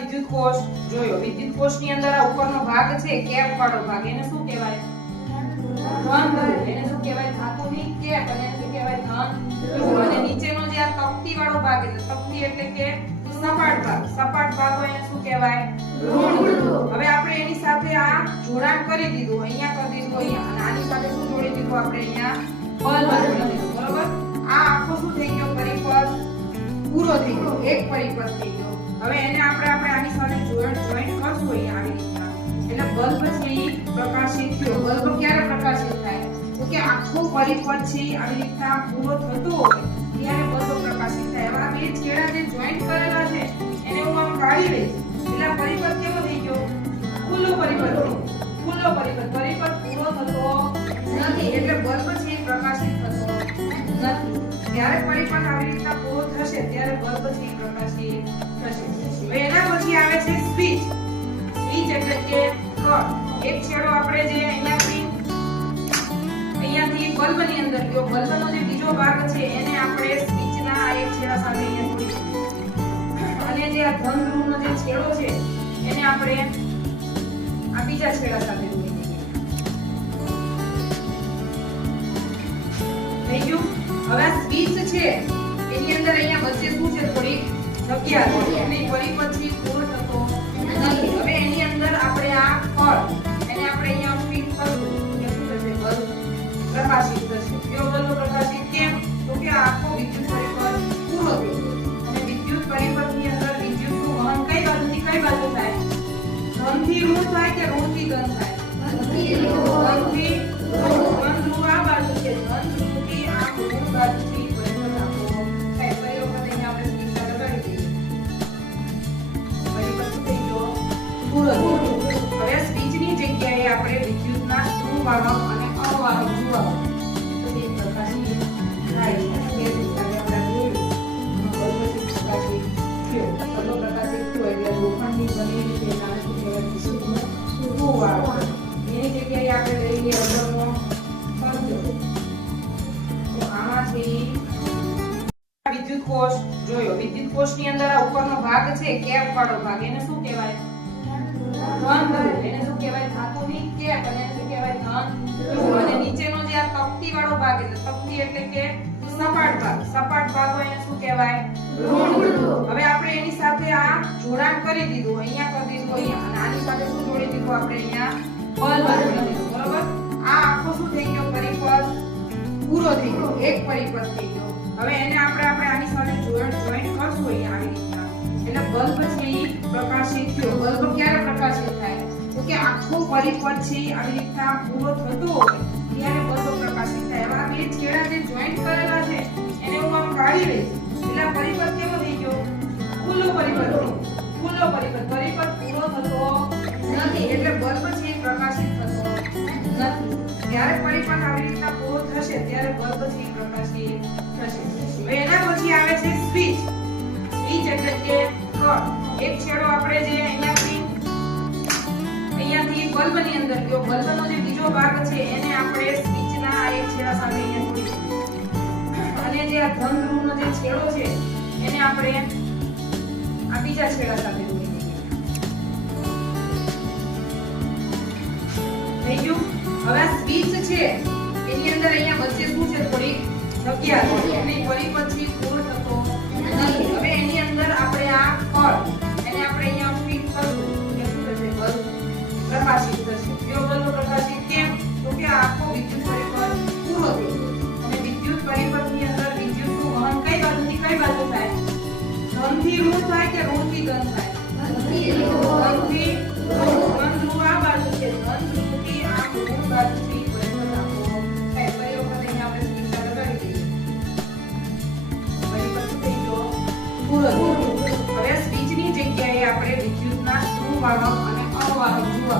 વિદ્યુત કોષ જોયો. વિદ્યુત કોષની અંદર આ ઉપરનો ભાગ છે કેપ વાળો ભાગ, એને શું કહેવાય? ધન ધ્રુવ. એને શું કહેવાય? ધાતુની કેપ. અને એને શું કહેવાય? ધન ધ્રુવ. અને નીચેનો જે આ તકતી વાળો ભાગ એટલે તકતી એટલે કે સપાટ ભાગ. સપાટ ભાગ હોય એને શું કહેવાય? ઋણ ધ્રુવ. હવે આપણે એની સાથે આ જોડાણ કરી દીધું, અહીંયા કરી દીધું, અહીંયા, અને આની સાથે શું જોડી દીધું આપણે? અહીંયા બલ્બ જોડી દીધું. બરોબર? આ આખો શું થઈ ગયો? પરિપથ પૂરો થઈ ગયો. એક પરિપથ થઈ ગયો. હવે એને આપણે આની સાથે જોઈન્ટ કરશું અહીંયા આવી રીતના. એટલે બલ્બ છે એ પ્રકાશિત થયો. બલ્બ ક્યારે પ્રકાશિત થાય? તો કે આખો પરિપથ છે આવી રીતના પૂરો થતો હોય ત્યારે બલ્બ પ્રકાશિત થાય. હવે આ બે છેડા જે જોઈન્ટ કરેલા છે એને હું આમ કાઢી લઈશ. એટલે આ પરિપથ કેવો થઈ ગયો? ખુલ્લો પરિપથ. ખુલ્લો પરિપથ. પરિપથ પૂરો થતો નથી એટલે બલ્બ છે એ પ્રકાશિત થતો નથી. જ્યારે પરિપથ આવી રીતના પૂરો થશે ત્યારે બલ્બ છે એ પ્રકાશિત થશે. હવે એના પછી આવે છે સ્વિચ. સ્વિચ એટલે કે કળ. એક છેડો આપણે જે અહીંયાથી બલ્બની અંદર ગયો, બલ્બનો જે બીજો ભાગ છે એને આપણે સ્વિચના એક છેડા સાથે અહીંયા જોડી દીધું. અને જે આ ધન ધ્રુવનો જે છેડો છે એને આપણે આ બીજા છેડા સાથે જોડી દીધું. થઈ ગયું? હવે આ સ્વિચ છે એની અંદર અહીંયા વચ્ચે શું છે? થોડી જગ્યા છે. એને પરિપથ છે પૂરો થતો નથી. હવે એની અંદર આપણે આ કળ એને આપણે અહીંયા ફિટ કરશું કે શું થશે? બલ્બ પ્રકાશિત થશે. કયો બલ્બ પ્રકાશિત? કેમ? તો કે આખો વિદ્યુત પરિપથ પૂરો થઈ ગયો. અને વિદ્યુત પરિપથની અંદર વિદ્યુતનું વહન કઈ બાજુથી કઈ બાજુ થાય? ધનથી ઋણ થાય કે ઋણથી ધન થાય? ધનથી ધનથી ધન ધ્રુવ આ બાજુ છે. ધન ધ્રુવથી આ ઋણ બાજુથી પરિપથ આખો થાય. ફરી વખત અહીંયા આપણે સ્વિચ લગાડી દઈએ. પરિપથ શું થઈ ગયો? પૂરો થઈ ગયો. હવે સ્વિચની જગ્યાએ આપણે વિદ્યુતના સુવાહક અને અવાહક જુઓ. તો તે પ્રકાશિત થાય છે. તે રીતે આપણે જોયું. બલ્બ પ્રકાશિત થયો. બલ્બ પ્રકાશિત થયો એટલે લોખંડની બનેલી છે એને શું કહેવાય? વિદ્યુતનો સુવાહક. એની જગ્યાએ આપણે લઈ લઈએ અંદરનો પડદો. તો આમાં છે વિદ્યુત કોષ જોયો. વિદ્યુત કોષની અંદર આ ઉપરનો ભાગ છે કેપ વાળો ભાગ, એને શું કહેવાય? ધન ધ્રુવ. એને શું કહેવાય? ધાતુની કેપ. અને એને શું કહેવાય? ધન ધ્રુવ. અને નીચેનો જે આ તકતી વાળો ભાગ એટલે તકતી એટલે કે સપાટ ભાગ. સપાટ ભાગ હોય એને શું કહેવાય? ઋણ ધ્રુવ. હવે આપણે એની સાથે આ જોડાણ કરી દીધું, અહીંયા કરી દીધું, અહીંયા, અને આની સાથે શું જોડી દીધું આપણે? અહીંયા બલ્બ જોડી દીધું. બરોબર? આ આખો શું થઈ ગયો? પરિપથ પૂરો થઈ ગયો. એક પરિપથ થઈ ગયો. હવે એને આપણે આની સાથે જોઈન્ટ કરશું અહીંયા આવી રીતના. એટલે બલ્બ છે એ પ્રકાશિત થયો. બલ્બ ક્યારે પ્રકાશિત થાય? તો કે આખો પરિપથ છે આવી રીતના પૂરો થતો હોય ત્યારે બલ્બ પ્રકાશિત થાય. હવે આ બે છેડા જે જોઈન્ટ કરેલા છે એને હું આમ કાઢી લઈશ. એટલે આ પરિપથ કેવો થઈ ગયો? ખુલ્લો પરિપથ. ખુલ્લો પરિપથ. પરિપથ પૂરો થતો નથી એટલે બલ્બ છે એ પ્રકાશિત થતો નથી. જ્યારે પરિપથ આવી રીતના પૂરો થશે ત્યારે બલ્બ છે એ પ્રકાશિત થશે. હવે એના પછી આવે છે સ્વિચ. સ્વિચ એટલે કે કળ. એક છેડો આપણે જે અહીંયાથી બલ્બની અંદર ગયો, બલ્બનો જે બીજો ભાગ છે એને આપણે સ્વિચના એક છેડા સાથે અહીંયા જોડી દીધું. અને જે આ ધન ધ્રુવનો જે છેડો છે એને આપણે આ બીજા છેડા સાથે જોડી દીધું. થઈ ગયું? હવે આ સ્વિચ છે એની અંદર અહીંયા વચ્ચે શું છે? થોડી જગ્યા છે. એને પરિપથ છે પૂરો થતો નથી. હવે એની અંદર આપણે આ કળ એને આપણે અહીંયા ફિટ કરશું કે શું થશે? બલ્બ પ્રકાશિત થશે. કયો બલ્બ પ્રકાશિત? કેમ? તો કે આખો વિદ્યુત પરિપથ પૂરો થઈ ગયો. અને વિદ્યુત પરિપથની અંદર વિદ્યુતનું વહન કઈ બાજુથી કઈ બાજુ થાય? ધનથી ઋણ થાય કે ઋણથી ધન થાય? ધનથી ધનથી ધન ધ્રુવ આ બાજુ છે. ધન ધ્રુવથી આ ઋણ બાજુથી પરિપથ આખો થાય. ફરી વખત અહીંયા આપણે સ્વિચ લગાડી દઈએ. પરિપથ શું થઈ ગયો? પૂરો થઈ ગયો. હવે સ્વિચની જગ્યાએ આપણે વિદ્યુતના સુવાહક અને અવાહક જુઓ.